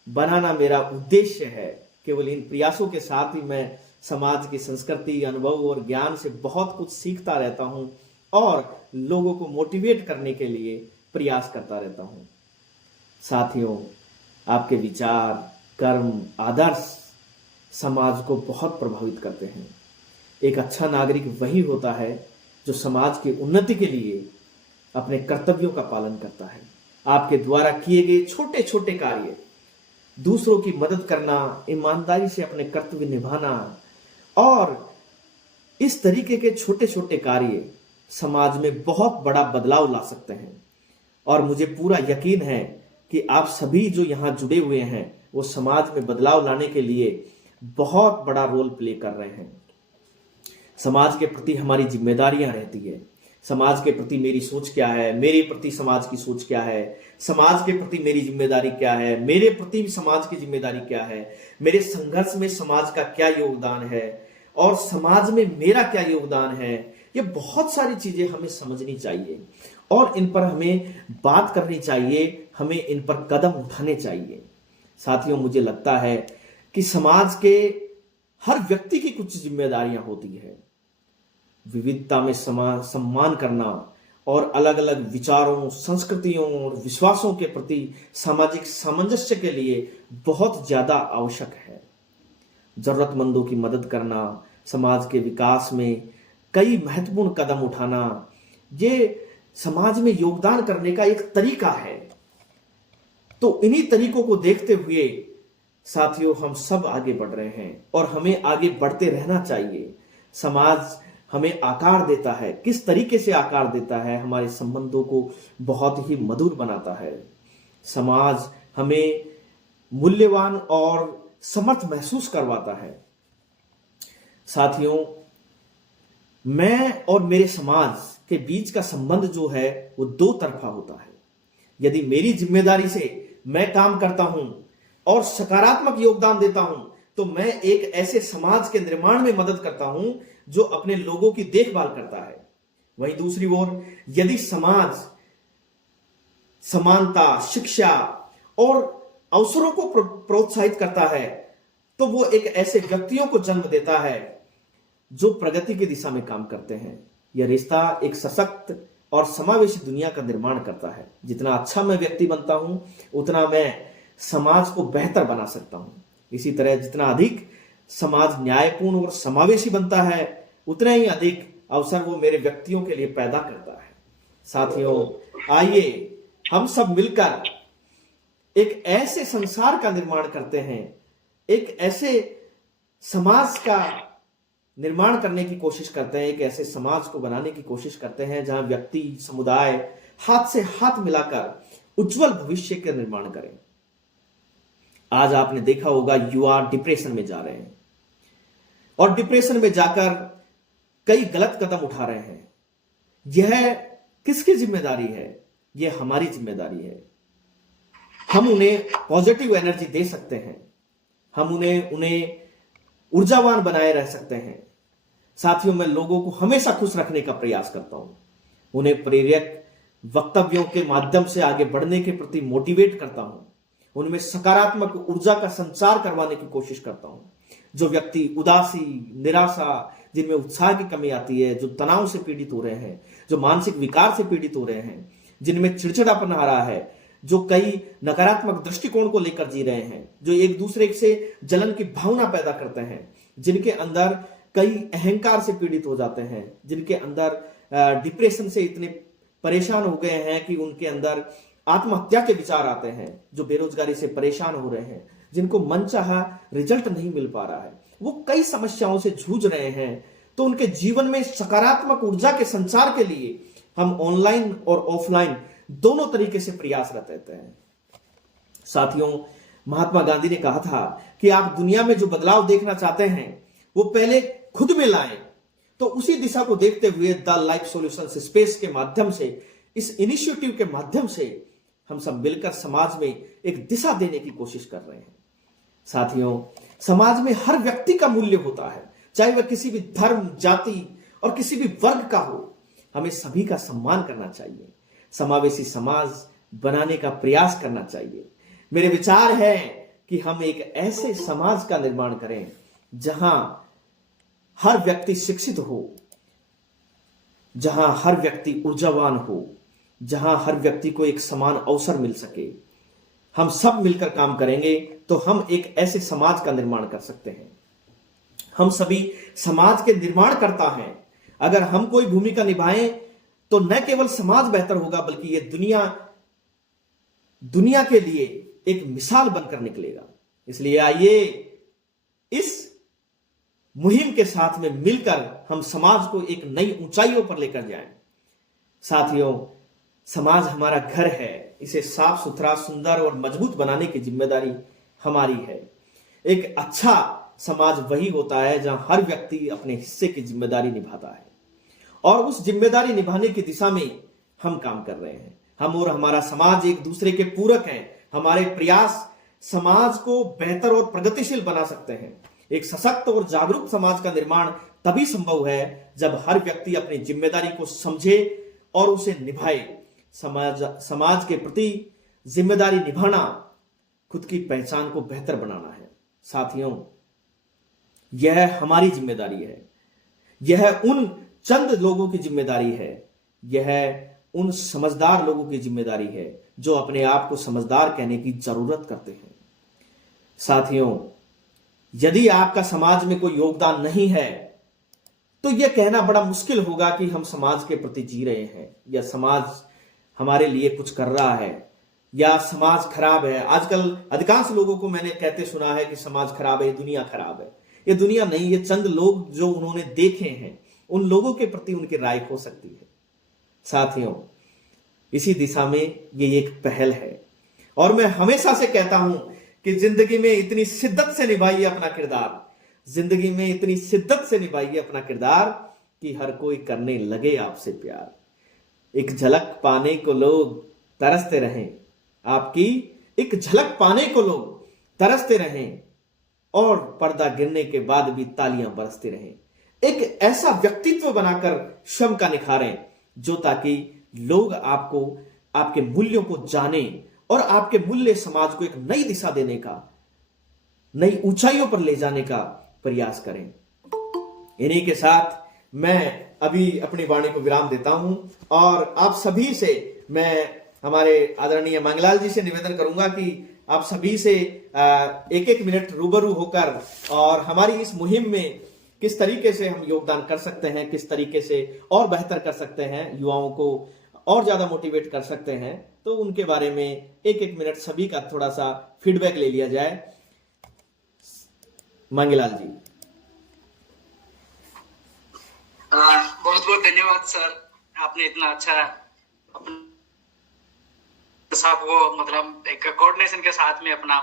बनाना मेरा उद्देश्य है। केवल इन प्रयासों के साथ ही मैं समाज की संस्कृति, अनुभव और ज्ञान से बहुत कुछ सीखता रहता हूं और लोगों को मोटिवेट करने के लिए प्रयास करता रहता हूं। साथियों, आपके विचार, कर्म, आदर्श समाज को बहुत प्रभावित करते हैं। एक अच्छा नागरिक वही होता है जो समाज की उन्नति के लिए अपने कर्तव्यों का पालन करता है। आपके द्वारा किए गए छोटे छोटे कार्य, दूसरों की मदद करना, ईमानदारी से अपने कर्तव्य निभाना और इस तरीके के छोटे छोटे कार्य समाज में बहुत बड़ा बदलाव ला सकते हैं। और मुझे पूरा यकीन है कि आप सभी जो यहाँ जुड़े हुए हैं वो समाज में बदलाव लाने के लिए बहुत बड़ा रोल प्ले कर रहे हैं। समाज के प्रति हमारी जिम्मेदारियां रहती है। समाज के प्रति मेरी सोच क्या है, मेरे प्रति समाज की सोच क्या है, समाज के प्रति मेरी जिम्मेदारी क्या है, मेरे प्रति समाज की जिम्मेदारी क्या है, मेरे संघर्ष में समाज का क्या योगदान है और समाज में मेरा क्या योगदान है। ये बहुत सारी चीजें हमें समझनी चाहिए और इन पर हमें बात करनी चाहिए, हमें इन पर कदम उठाने चाहिए। साथियों, मुझे लगता है कि समाज के हर व्यक्ति की कुछ जिम्मेदारियां होती है। विविधता में सम्मान करना और अलग अलग विचारों, संस्कृतियों और विश्वासों के प्रति सामाजिक सामंजस्य के लिए बहुत ज्यादा आवश्यक है। जरूरतमंदों की मदद करना, समाज के विकास में कई महत्वपूर्ण कदम उठाना, ये समाज में योगदान करने का एक तरीका है। तो इन्हीं तरीकों को देखते हुए साथियों, हम सब आगे बढ़ रहे हैं और हमें आगे बढ़ते रहना चाहिए। समाज हमें आकार देता है, किस तरीके से आकार देता है, हमारे संबंधों को बहुत ही मधुर बनाता है। समाज हमें मूल्यवान और समर्थ महसूस करवाता है। साथियों, मैं और मेरे समाज के बीच का संबंध जो है वो दो तरफा होता है। यदि मेरी जिम्मेदारी से मैं काम करता हूं और सकारात्मक योगदान देता हूं तो मैं एक ऐसे समाज के निर्माण में मदद करता हूं जो अपने लोगों की देखभाल करता है। वहीं दूसरी ओर यदि समाज समानता, शिक्षा और अवसरों को प्रोत्साहित करता है तो वो एक ऐसे व्यक्तियों को जन्म देता है जो प्रगति की दिशा में काम करते हैं। यह रिश्ता एक सशक्त और समावेशी दुनिया का निर्माण करता है। जितना अच्छा मैं व्यक्ति बनता हूं उतना मैं समाज को बेहतर बना सकता हूं। इसी तरह जितना अधिक समाज न्यायपूर्ण और समावेशी बनता है उतना ही अधिक अवसर वो मेरे व्यक्तियों के लिए पैदा करता है। साथियों, आइए हम सब मिलकर एक ऐसे संसार का निर्माण करते हैं, एक ऐसे समाज का निर्माण करने की कोशिश करते हैं, एक ऐसे समाज को बनाने की कोशिश करते हैं जहां व्यक्ति, समुदाय हाथ से हाथ मिलाकर उज्जवल भविष्य का निर्माण करें। आज आपने देखा होगा युवा डिप्रेशन में जा रहे हैं और डिप्रेशन में जाकर कई गलत कदम उठा रहे हैं। यह किसकी जिम्मेदारी है? यह हमारी जिम्मेदारी है। हम उन्हें पॉजिटिव एनर्जी दे सकते हैं, हम उन्हें ऊर्जावान बनाए रह सकते हैं। साथियों, मैं लोगों को हमेशा खुश रखने का प्रयास करता हूं, उन्हें प्रेरक वक्तव्यों के माध्यम से आगे बढ़ने के प्रति मोटिवेट करता हूं, उनमें सकारात्मक ऊर्जा का संचार करवाने की कोशिश करता हूं। जो व्यक्ति उदासी, निराशा, जिनमें उत्साह की कमी आती है, जो तनाव से पीड़ित हो रहे हैं, जो मानसिक विकार से पीड़ित हो रहे हैं, जिनमें चिड़चिड़ापन आ रहा है, जो कई नकारात्मक दृष्टिकोण को लेकर जी रहे हैं, जो एक दूसरे से जलन की भावना पैदा करते हैं, जिनके अंदर कई अहंकार से पीड़ित हो जाते हैं, जिनके अंदर डिप्रेशन से इतने परेशान हो गए हैं कि उनके अंदर आत्महत्या के विचार आते हैं, जो बेरोजगारी से परेशान हो रहे हैं, जिनको मनचाहा रिजल्ट नहीं मिल पा रहा है, वो कई समस्याओं से जूझ रहे हैं। तो उनके जीवन में सकारात्मक ऊर्जा के संचार के लिए हम ऑनलाइन और ऑफलाइन दोनों तरीके से प्रयासरत रहते हैं। साथियों, महात्मा गांधी ने कहा था कि आप दुनिया में जो बदलाव देखना चाहते हैं वो पहले खुद में लाएं। तो उसी दिशा को देखते हुए द लाइफ सॉल्यूशंस स्पेस के माध्यम से, इस इनिशिएटिव के माध्यम से हम सब मिलकर समाज में एक दिशा देने की कोशिश कर रहे हैं। साथियों, समाज में हर व्यक्ति का मूल्य होता है, चाहे वह किसी भी धर्म, जाति और किसी भी वर्ग का हो। हमें सभी का सम्मान करना चाहिए, समावेशी समाज बनाने का प्रयास करना चाहिए। मेरे विचार है कि हम एक ऐसे समाज का निर्माण करें जहां हर व्यक्ति शिक्षित हो, जहां हर व्यक्ति ऊर्जावान हो, जहां हर व्यक्ति को एक समान अवसर मिल सके, हम सब मिलकर काम करेंगे तो हम एक ऐसे समाज का निर्माण कर सकते हैं। हम सभी समाज के निर्माण करता हैं। अगर हम कोई भूमिका निभाएं तो न केवल समाज बेहतर होगा, बल्कि ये दुनिया के लिए एक मिसाल बनकर निकलेगा। इसलिए आइए इस मुहिम के साथ में मिलकर हम समाज को एक नई ऊंचाइयों पर लेकर जाएं। साथियों, समाज हमारा घर है, इसे साफ सुथरा, सुंदर और मजबूत बनाने की जिम्मेदारी हमारी है। एक अच्छा समाज वही होता है जहां हर व्यक्ति अपने हिस्से की जिम्मेदारी निभाता है, और उस जिम्मेदारी निभाने की दिशा में हम काम कर रहे हैं। हम और हमारा समाज एक दूसरे के पूरक हैं। हमारे प्रयास समाज को बेहतर और प्रगतिशील बना सकते हैं। एक सशक्त और जागरूक समाज का निर्माण तभी संभव है जब हर व्यक्ति अपनी जिम्मेदारी को समझे और उसे निभाए। समाज के प्रति जिम्मेदारी निभाना खुद की पहचान को बेहतर बनाना है। साथियों, यह हमारी जिम्मेदारी है। यह उन चंद लोगों की जिम्मेदारी है। यह उन समझदार लोगों की जिम्मेदारी है जो अपने आप को समझदार कहने की जरूरत करते हैं। साथियों, यदि आपका समाज में कोई योगदान नहीं है तो यह कहना बड़ा मुश्किल होगा कि हम समाज के प्रति जी रहे हैं, या समाज हमारे लिए कुछ कर रहा है, या समाज खराब है। आजकल अधिकांश लोगों को मैंने कहते सुना है कि समाज खराब है, ये दुनिया खराब है। ये दुनिया नहीं, ये चंद लोग जो उन्होंने देखे हैं, उन लोगों के प्रति उनकी राय हो सकती है। साथियों, इसी दिशा में ये एक पहल है, और मैं हमेशा से कहता हूं कि जिंदगी में इतनी शिद्दत से निभाइए अपना किरदार, जिंदगी में इतनी शिद्दत से निभाइए अपना किरदार कि हर कोई करने लगे आपसे प्यार। एक झलक पाने को लोग तरसते रहें, आपकी एक झलक पाने को लोग तरसते रहें, और पर्दा गिरने के बाद भी तालियां बरसती रहें। एक ऐसा व्यक्तित्व बनाकर श्रम का निखारें जो ताकि लोग आपको, आपके मूल्यों को जाने और आपके मूल्य समाज को एक नई दिशा देने का, नई ऊंचाइयों पर ले जाने का प्रयास करें। इन्हीं के साथ मैं अभी अपनी वाणी को विराम देता हूं, और आप सभी से मैं, हमारे आदरणीय मांगलाल जी से निवेदन करूंगा कि आप सभी से एक एक मिनट रूबरू होकर और हमारी इस मुहिम में किस तरीके से हम योगदान कर सकते हैं, किस तरीके से और बेहतर कर सकते हैं, युवाओं को और ज्यादा मोटिवेट कर सकते हैं, तो उनके बारे में एक एक मिनट सभी का थोड़ा सा फीडबैक ले लिया जाए। मांगेलाल जी। बहुत बहुत धन्यवाद सर, आपने इतना अच्छा साहब वो मतलब एक कोऑर्डिनेशन के साथ में अपना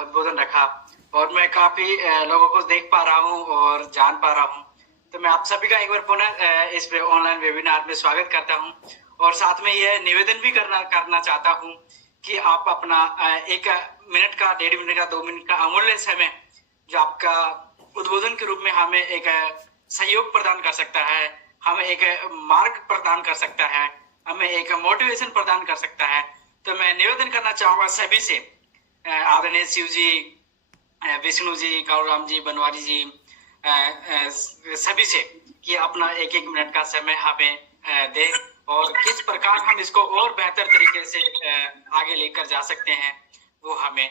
उद्बोधन रखा, और मैं काफी लोगों को देख पा रहा हूँ और जान पा रहा हूँ। तो मैं आप सभी का एक बार पुनः इस ऑनलाइन वेबिनार में स्वागत करता हूँ, और साथ में यह निवेदन भी करना चाहता हूँ कि आप अपना 1 मिनट का, 1.5 मिनट का, 2 मिनट का अमूल्य समय जो आपका उद्बोधन के रूप में हमें एक सहयोग प्रदान कर सकता है, हमें एक मार्ग प्रदान कर सकता है, हमें एक मोटिवेशन प्रदान कर सकता है। तो मैं निवेदन करना चाहूंगा सभी से, आदरणीय शिव जी, विष्णु जी, कालूराम जी, बनवारी जी, सभी से कि अपना 1-1 मिनट का समय हमें दे, और किस प्रकार हम इसको और बेहतर तरीके से आगे लेकर जा सकते हैं वो हमें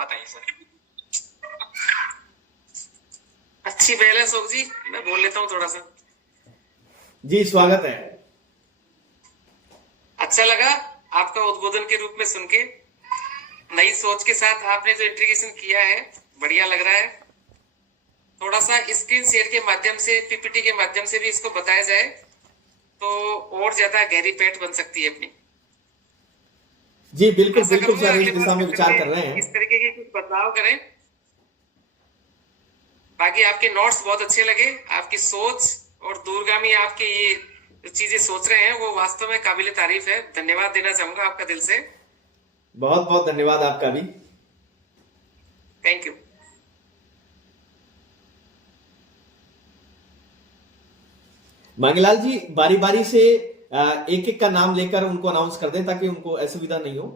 बताइए सर। अच्छी पहल है अशोक जी, मैं बोल लेता हूँ थोड़ा सा। जी स्वागत है। अच्छा लगा आपका उद्बोधन के रूप में सुन के, नई सोच के साथ आपने जो इंट्रीगेशन किया है बढ़िया लग रहा है। थोड़ा सा स्क्रीन शेयर के माध्यम से, पीपीटी के माध्यम से भी इसको बताया जाए तो और ज्यादा गहरी पैठ बन सकती है अपनी। जी बिल्कुल बिल्कुल सर, इस दिशा में विचार कर रहे हैं। इस तरीके के कुछ बदलाव करें। बाकी आपके नोट्स बहुत अच्छे लगे, आपकी सोच और दूरगामी आपके ये जो चीजें सोच रहे हैं वो वास्तव में काबिल तारीफ है। धन्यवाद देना चाहूंगा आपका दिल से। बहुत बहुत धन्यवाद आपका भी। Thank you. मांगेलाल जी बारी बारी से एक एक का नाम लेकर उनको अनाउंस कर दें ताकि उनको असुविधा नहीं हो।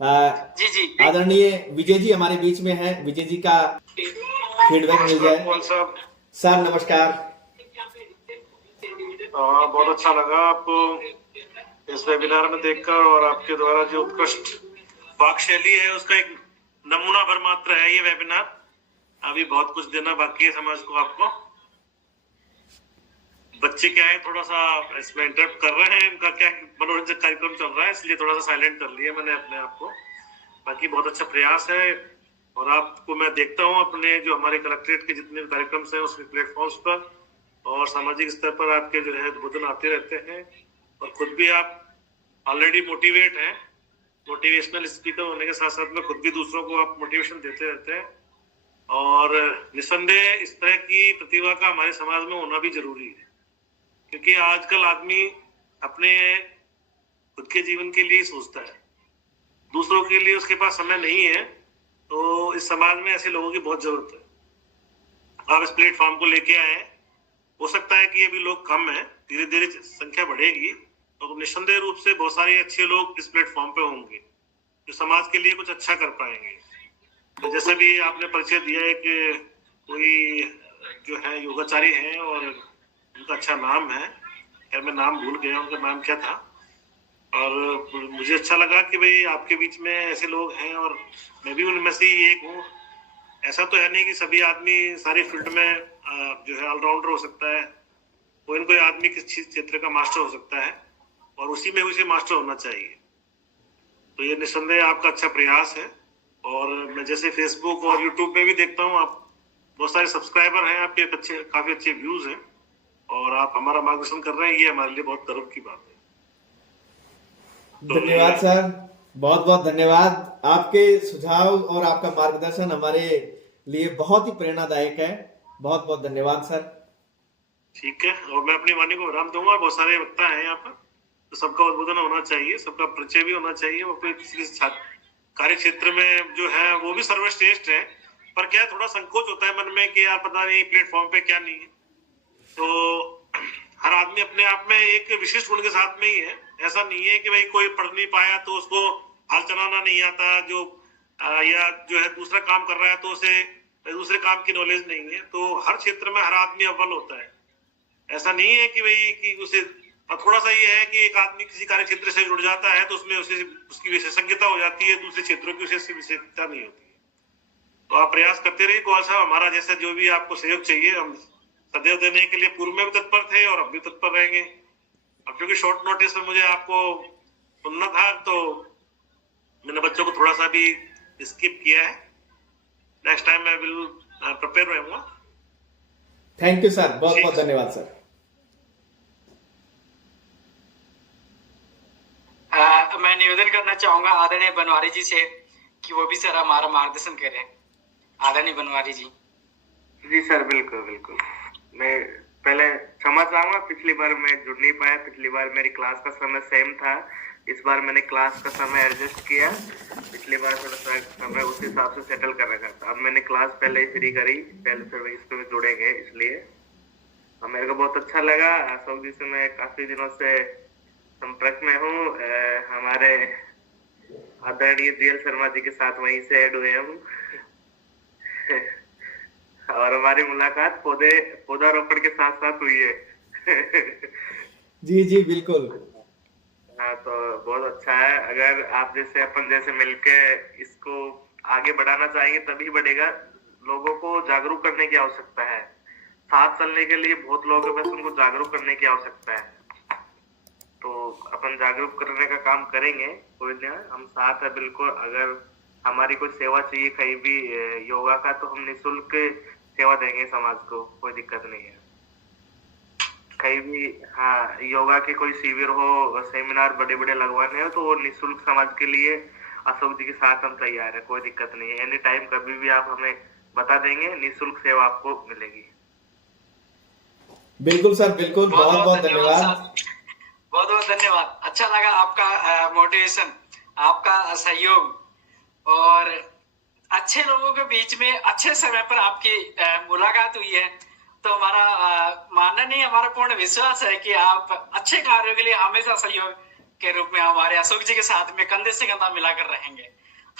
जी जी। आदरणीय विजय जी हमारे बीच में हैं, विजय जी का फीडबैक मिल जाए। सर नमस्कार। बहुत अच्छा लगा आपको इस वेबिनार में देखकर, और आपके द्वारा जो उत्कृष्ट वाक शैली है उसका एक नमूना भर मात्र है ये वेबिनार। अभी बहुत कुछ देना बाकी है समाज को। आपको बच्चे क्या है थोड़ा सा इसमें इंटरप्ट कर रहे हैं, इनका क्या मनोरंजक कार्यक्रम चल रहा है, इसलिए थोड़ा सा साइलेंट कर लिया मैंने अपने आप को। बाकी बहुत अच्छा प्रयास है, और आपको मैं देखता हूँ अपने जो हमारे कलेक्ट्रेट के जितने कार्यक्रम हैं उसके प्लेटफॉर्म्स पर और सामाजिक स्तर पर आपके जो है उद्बोधन आते रहते हैं, और खुद भी आप ऑलरेडी मोटिवेट हैं। मोटिवेशनल स्पीकर होने के साथ साथ में खुद भी दूसरों को आप मोटिवेशन देते रहते हैं, और निस्संदेह इस तरह की प्रतिभा का हमारे समाज में होना भी जरूरी है, क्योंकि आजकल आदमी अपने खुद के जीवन के लिए सोचता है, दूसरों के लिए उसके पास समय नहीं है। तो इस समाज में ऐसे लोगों की बहुत जरूरत है। आप इस प्लेटफॉर्म को लेके आए, हो सकता है कि अभी लोग कम हैं, धीरे धीरे संख्या बढ़ेगी, तो निस्संदेह रूप से बहुत सारे अच्छे लोग इस प्लेटफॉर्म पे होंगे जो समाज के लिए कुछ अच्छा कर पाएंगे। तो जैसे भी आपने परिचय दिया है कि कोई जो है योगाचारी हैं और उनका अच्छा नाम है, खैर मैं नाम भूल गया उनका नाम क्या था, और मुझे अच्छा लगा कि भाई आपके बीच में ऐसे लोग हैं, और मैं भी उनमें से ही एक हूँ। ऐसा तो है नहीं कि सभी आदमी सारी फील्ड में जो है ऑलराउंडर हो सकता है, कोई न कोई आदमी किसी क्षेत्र का मास्टर हो सकता है, और उसी में उसे मास्टर होना चाहिए। तो ये निस्संदेह आपका अच्छा प्रयास है, और मैं जैसे फेसबुक और यूट्यूब पे भी देखता हूँ आप बहुत सारे सब्सक्राइबर हैं आपके, अच्छे काफी अच्छे व्यूज हैं, और आप हमारा मार्गदर्शन कर रहे हैं, ये हमारे लिए बहुत गर्व की बात है। धन्यवाद सर, बहुत बहुत धन्यवाद। आपके सुझाव और आपका मार्गदर्शन हमारे लिए बहुत ही प्रेरणादायक है। बहुत बहुत धन्यवाद सर। ठीक है, और मैं अपनी वाणी को विराम दूंगा। बहुत सारे वक्ता हैं यहाँ पर, तो सबका उद्बोधन होना चाहिए, सबका परिचय भी होना चाहिए। वो किसी कार्य क्षेत्र में जो है वो भी सर्वश्रेष्ठ है, पर क्या थोड़ा संकोच होता है मन में कि यार पता नहीं प्लेटफॉर्म पे क्या नहीं है। तो हर आदमी अपने आप में एक विशिष्ट गुण के साथ में ही है। ऐसा नहीं है कि भाई कोई पढ़ नहीं पाया तो उसको हाल चलाना नहीं आता, या जो है दूसरा काम कर रहा है तो उसे दूसरे काम की नॉलेज नहीं है। तो हर क्षेत्र में हर आदमी अव्वल होता है। ऐसा नहीं है कि भाई कि उसे, थोड़ा सा ये है कि एक आदमी किसी कार्य क्षेत्र से जुड़ जाता है तो उसमें उसकी विशेषज्ञता हो जाती है, दूसरे क्षेत्रों की उसे विशेषज्ञता नहीं होती है। तो आप प्रयास करते रहिए। कौन सा हमारा जैसा जो भी आपको सहयोग चाहिए हम सदैव देने के लिए पूर्व में भी तत्पर थे और अब भी तत्पर रहेंगे। अब क्योंकि शॉर्ट नोटिस में मुझे आपको सुनना था तो मैंने बच्चों को थोड़ा सा भी स्किप किया है। नेक्स्ट टाइम मैं विल प्रिपेयर रहूंगा। थैंक यू सर, बहुत बहुत धन्यवाद सर। मैं निवेदन करना चाहूंगा आदरणीय बनवारी जी से कि वो भी सर हमारा मार्गदर्शन करें। आदरणीय बनवारी जी। जी सर, बिल्कुल बिल्कुल। मैं पहले क्षमा चाहूंगा, पिछली बार मैं जुड़ नहीं पाया। पिछली बार मेरी क्लास का समय सेम था, इस बार मैंने क्लास का समय एडजस्ट किया। पिछली बार थोड़ा सा समय उस हिसाब से सेटल कर रखा था। अब मैंने क्लास पहले ही फ्री करी, पहले फिर इसमें जुड़ेंगे, इसलिए मेरे को बहुत अच्छा लगा। अशोक जी से मैं काफी दिनों से संपर्क में हूँ। हमारे आदरणीय जीएल शर्मा जी के साथ वहीं से ऐड हुए हम और हमारी मुलाकात पौधारोपण के साथ साथ हुई है जी जी बिल्कुल। हाँ, तो बहुत अच्छा है। अगर आप जैसे अपन जैसे मिलके इसको आगे बढ़ाना चाहेंगे तभी बढ़ेगा। लोगों को जागरूक करने की आवश्यकता है। साथ चलने के लिए बहुत लोग हैं, बस उनको जागरूक करने की आवश्यकता है। तो अपन जागरूक करने का काम करेंगे, कोई नहीं, हम साथ है बिल्कुल। अगर हमारी कोई सेवा चाहिए कहीं भी योगा का, तो हम निःशुल्क सेवा देंगे समाज को, कोई दिक्कत नहीं है। कहीं भी हाँ, योगा के कोई शिविर हो, सेमिनार बड़े बड़े लगवाने हो, तो वो निःशुल्क समाज के लिए अशोक जी के साथ हम तैयार है, कोई दिक्कत नहीं है। एनी टाइम कभी भी आप हमें बता देंगे, निःशुल्क सेवा आपको मिलेगी। बिल्कुल सर, बिल्कुल। बहुत बहुत धन्यवाद। बहुत बहुत धन्यवाद। अच्छा लगा आपका मोटिवेशन, आपका सहयोग, और अच्छे लोगों के बीच में अच्छे समय पर आपकी मुलाकात हुई है। तो हमारा मानना नहीं, हमारा पूर्ण विश्वास है कि आप अच्छे कार्यों के लिए हमेशा सहयोग के रूप में हमारे अशोक जी के साथ में कंधे से कंधा मिलाकर रहेंगे।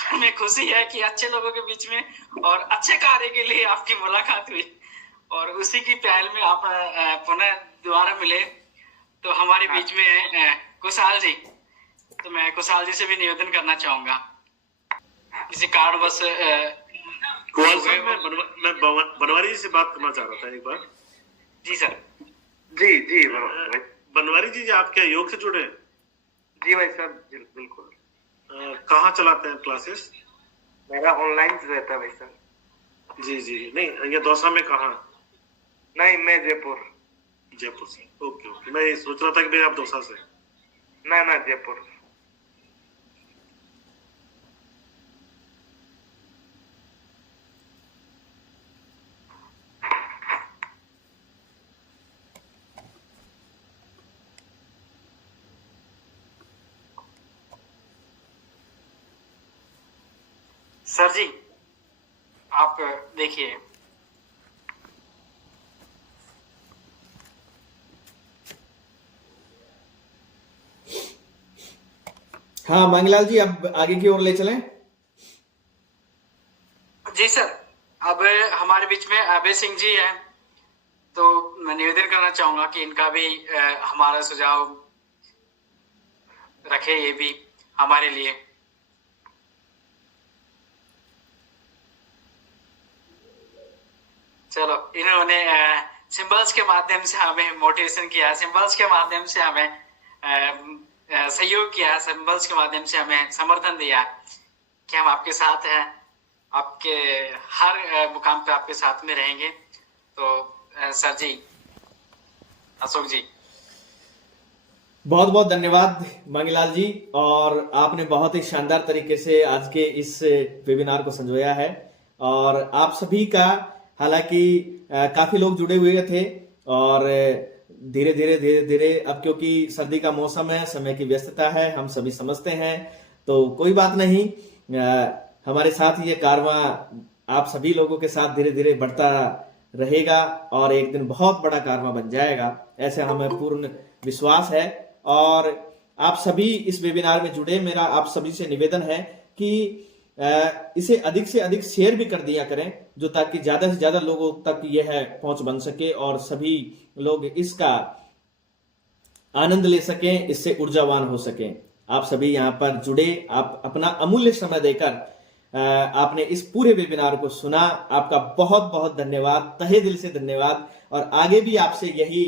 हमें खुशी है कि अच्छे लोगों के बीच में और अच्छे कार्य के लिए आपकी मुलाकात हुई, और उसी की पहल में आप पुनः दोबारा मिले। तो हमारे बीच में है कुशाल जी। तो मैं कुशाल जी से भी निवेदन करना चाहूंगा, किसी कारणवश कुशाल साहब, मैं बनवारी जी से बात करना चाह रहा था एक बार। जी सर। जी जी बनवारी जी, आप क्या योग से जुड़े हैं? जी भाई साहब, बिल्कुल। कहाँ चलाते हैं क्लासेस? मेरा ऑनलाइन रहता है भाई साहब। जी जी, नहीं ये दौसा में कहाँ? नहीं, मैं जयपुर से। ओके ओके, मैं ये सोच रहा था कि भाई आप दौसा से। ना जयपुर। सर जी, आप देखिए, हाँ मांगलाल जी, अब आगे की ओर ले चलें। जी सर। अब हमारे बीच में अभय सिंह जी हैं, तो मैं निवेदन करना चाहूंगा कि इनका भी हमारा सुझाव रखे, ये भी हमारे लिए। चलो, इन्होंने सिंबल्स के माध्यम से हमें मोटिवेशन किया, सिंबल्स के माध्यम से हमें सहयोग किया, सिंबल्स के माध्यम से हमें समर्थन दिया कि हम आपके साथ हैं, आपके हर मुकाम पे आपके साथ में रहेंगे। तो सर जी, अशोक जी, बहुत बहुत धन्यवाद मांगीलाल जी, और आपने बहुत ही शानदार तरीके से आज के इस वेबिनार को संजोया है। और आप सभी का, हालांकि काफी लोग जुड़े हुए थे, और धीरे धीरे अब क्योंकि सर्दी का मौसम है, समय की व्यस्तता है, हम सभी समझते हैं, तो कोई बात नहीं, हमारे साथ ये कारवां आप सभी लोगों के साथ धीरे धीरे बढ़ता रहेगा और एक दिन बहुत बड़ा कारवां बन जाएगा, ऐसे हमें पूर्ण विश्वास है। और आप सभी इस वेबिनार में जुड़े, मेरा आप सभी से निवेदन है कि इसे अधिक से अधिक शेयर भी कर दिया करें, जो ताकि ज्यादा से ज्यादा लोगों तक यह पहुंच बन सके और सभी लोग इसका आनंद ले सकें, इससे ऊर्जावान हो सकें। आप सभी यहाँ पर जुड़े, आप अपना अमूल्य समय देकर आपने इस पूरे वेबिनार को सुना, आपका बहुत बहुत धन्यवाद, तहे दिल से धन्यवाद। और आगे भी आपसे यही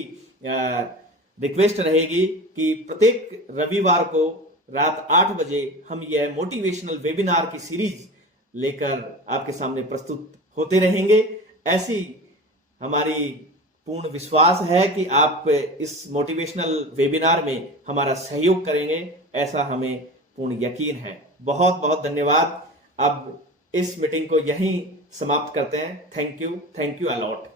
रिक्वेस्ट रहेगी कि प्रत्येक रविवार को रात 8 बजे हम यह मोटिवेशनल वेबिनार की सीरीज लेकर आपके सामने प्रस्तुत होते रहेंगे। ऐसी हमारी पूर्ण विश्वास है कि आप इस मोटिवेशनल वेबिनार में हमारा सहयोग करेंगे, ऐसा हमें पूर्ण यकीन है। बहुत बहुत धन्यवाद। अब इस मीटिंग को यहीं समाप्त करते हैं। Thank you a lot.